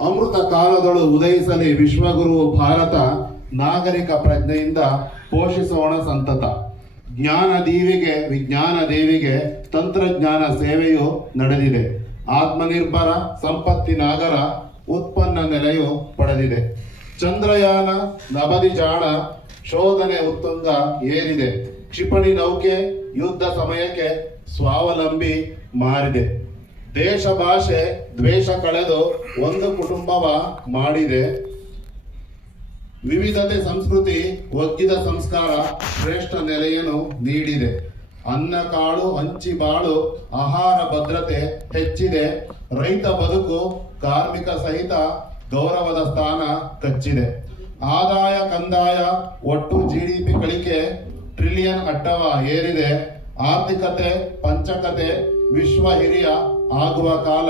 ಅಮೃತ ಕಾಲದೊಳು ಉದಯಿಸಲಿ ವಿಶ್ವಗುರು ಭಾರತ ನಾಗರಿಕ ಪ್ರಜ್ಞೆಯಿಂದ ಪೋಷಿಸೋಣ ಸಂತತ. ಜ್ಞಾನ ದೇವಿಗೆ, ವಿಜ್ಞಾನ ದೇವಿಗೆ, ತಂತ್ರಜ್ಞಾನ ಸೇವೆಯು ನಡೆದಿದೆ. ಆತ್ಮನಿರ್ಭರ ಸಂಪತ್ತಿನಾಗರ ಉತ್ಪನ್ನ ನೆಲೆಯು ಪಡೆದಿದೆ. ಚಂದ್ರಯಾನ ನಬದಿ ಜಾಣ, ಶೋಧನೆ ಉತ್ತುಂಗ ಏರಿದೆ. ಕ್ಷಿಪಣಿ ನೌಕೆ, ಯುದ್ಧ ಸಮಯಕ್ಕೆ ಸ್ವಾವಲಂಬಿ ಮಾರಿದೆ. ದೇಶ ಭಾಷೆ ದ್ವೇಷ ಕಳೆದು ಒಂದು ಕುಟುಂಬವ ಮಾಡಿದೆ. ವಿವಿಧತೆ ಸಂಸ್ಕೃತಿ ಒಗ್ಗಿದ ಸಂಸ್ಕಾರ ಶ್ರೇಷ್ಠ ನೆಲೆಯನ್ನು ನೀಡಿದೆ. ಅನ್ನ ಕಾಳು ಹಂಚಿ ಬಾಳು, ಆಹಾರ ಭದ್ರತೆ ಹೆಚ್ಚಿದೆ. ರೈತ ಬದುಕು ಕಾರ್ಮಿಕ ಸಹಿತ ಗೌರವದ ಸ್ಥಾನ ಕಚ್ಚಿದೆ. ಆದಾಯ, ಕಂದಾಯ ಒಟ್ಟು ಜಿಡಿಪಿ ಗಳಿಕೆ ಟ್ರಿಲಿಯನ್ ಅಟ್ಟವ ಏರಿದೆ. ಆರ್ಥಿಕತೆ, ಪಂಚಕತೆ ವಿಶ್ವ ಹಿರಿಯ ಆಗುವ ಕಾಲ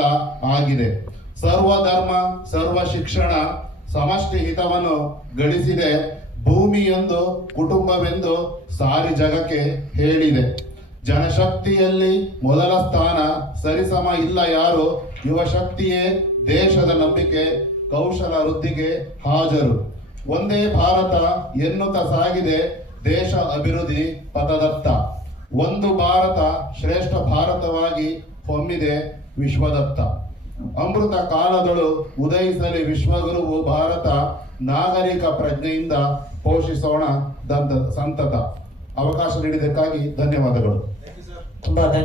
ಆಗಿದೆ. ಸರ್ವಧರ್ಮ, ಸರ್ವ ಶಿಕ್ಷಣ, ಸಮಷ್ಟಿ ಹಿತವನ್ನು ಗಳಿಸಿದೆ ಭೂಮಿಯೊಂದು, ಕುಟುಂಬವೆಂದು ಸಾರಿ ಜಗಕ್ಕೆ ಹೇಳಿದೆ. ಜನಶಕ್ತಿಯಲ್ಲಿ ಮೊದಲ ಸ್ಥಾನ ಸರಿಸಮ ಇಲ್ಲ ಯಾರು, ಯುವ ಶಕ್ತಿಯೇ ದೇಶದ ನಂಬಿಕೆ, ಕೌಶಲ ವೃದ್ಧಿಗೆ ಹಾಜರು. ಒಂದೇ ಭಾರತ ಎನ್ನುತ್ತ ಸಾಗಿದೆ ದೇಶ ಅಭಿವೃದ್ಧಿ ಪಥದತ್ತ. ಒಂದು ಭಾರತ ಶ್ರೇಷ್ಠ ಭಾರತವಾಗಿ ಹೊಮ್ಮಿದೆ ವಿಶ್ವದತ್ತ. ಅಮೃತ ಕಾಲದಳು ಉದಯಿಸಲಿ ವಿಶ್ವಗುರುವು ಭಾರತ ನಾಗರಿಕ ಪ್ರಜ್ಞೆಯಿಂದ ಪೋಷಿಸೋಣ ದಂತ ಸಂತತ. ಅವಕಾಶ ನೀಡಿದ್ದಕ್ಕಾಗಿ ಧನ್ಯವಾದಗಳು. ತುಂಬಾ